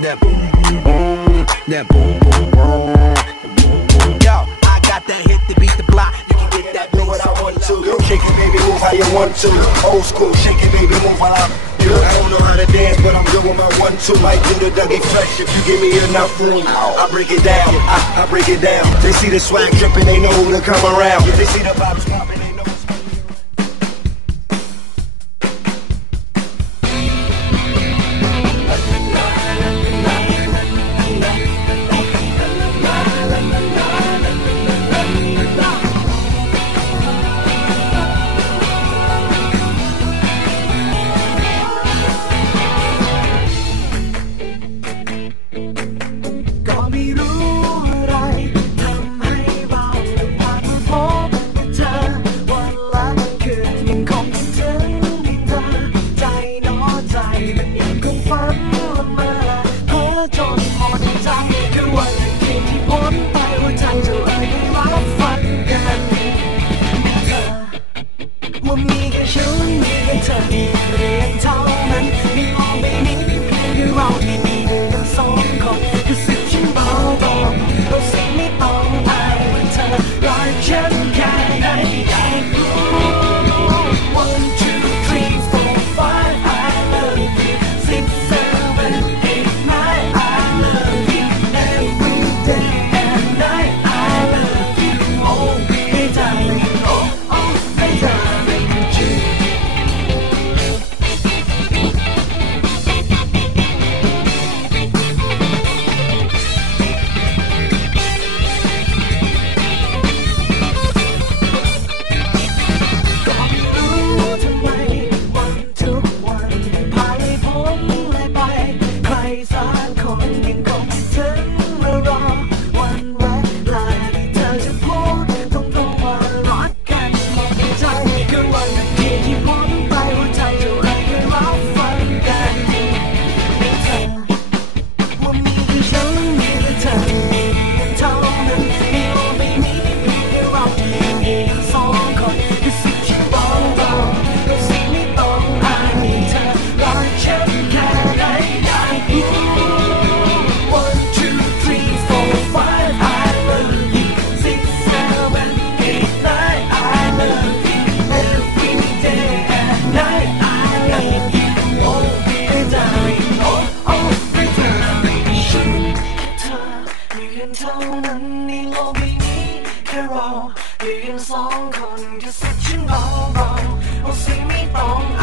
That boom boom boom, that boom boom boom. Yo, I got that hit to beat the block. You can get that do what I want to. Shake it, baby, move how you want to. Old school, shake it, baby, move while I'm. Good. I don't know how to dance, but I'm doing my one two. Might do the Dougie Fresh if you give me enough room. I break it down, I, I break it down. They see the swag dripping, they know who to come around. They see the vibes popping. ยนเท่านั้นในโลกใบนี้แค่เราอยู่กันสองคนแค่สักชิ้นเบาๆเอาสิไม่ต้อง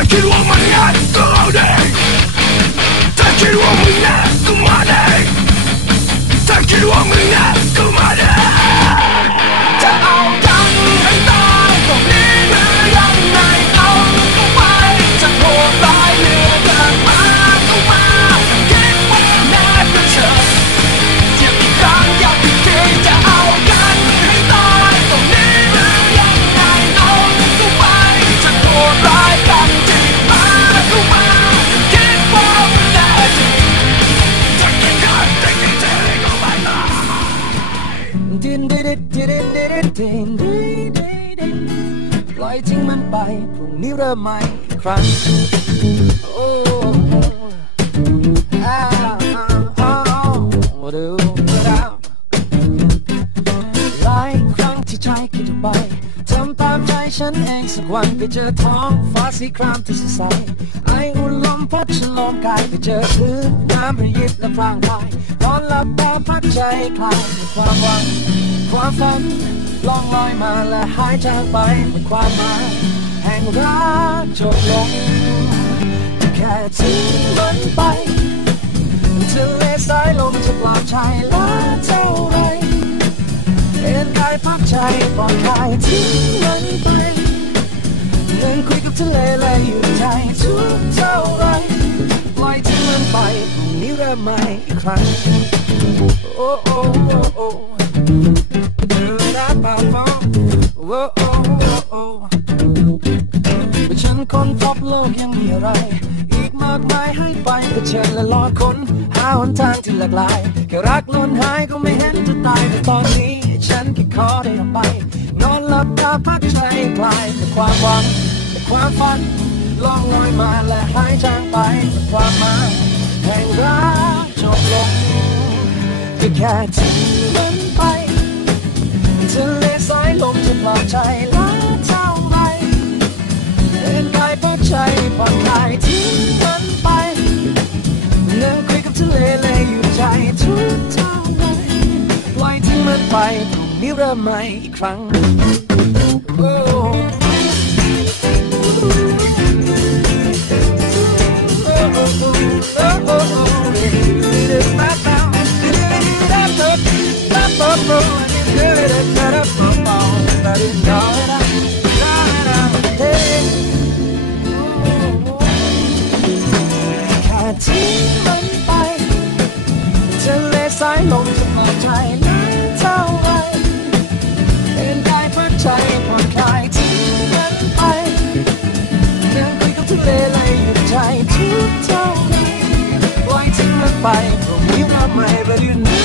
Taking what we had the loading. Money. Taking what we had รุ่งนี้เริ่มใหม่ครั้งโอ้อ้าอ้าดูหลายครั้งที่ใจคิดออกไปทำตามใจฉันเองสักวันไปเจอท้องฟ้าสีครามที่สดใสไออุ่นลมพัดฉันลมกายไปเจอพื้นน้ำระยิบและพรางกายนอนหลับตาพักใจคลายมีความหวังความฝันล่องลอยมาและหายจางไปหมดความหมาย งรักจบลงแค่ทิ้งมันไปทะเลสายลมจะปลอบใจละเท่าไรเอ็นกายพักใจปลอดคลายทิ้งมันไปเดินคุยกับทะเลและอยู่ใจทุกเท่าไรปล่อยทิ้งมันไปพรุ่งนี้เริ่มใหม่อีกครั้งโอ้โอ้โอ้ โลกยังมีอะไร อีกมากมายให้ไปเผชิญและรอค้นหาหนทางที่หลากหลายแค่รักล้นหายก็ไม่เห็นจะตายแต่ตอนนี้ ฉันแค่ขอได้ออกไป นอนหลับตาพักใจคลายแต่ความหวังแต่ความฝันล่องลอยมาและหายจางไปแต่ความหมายแห่งรักจบลงก็แค่ทิ้งมันไปทะเลสายลมจะปลอบใจแล้วเท่าไรเดินไปเพราะ ใจผ่อนคลายทิ้งมันไปเดินคุยกับทะเลเลยอยู่ใจทุกเท่าไรปล่อยทิ้งมันไปพรุ่งนี้เริ่มใหม่อีกครั้งโ fight. From we got my values.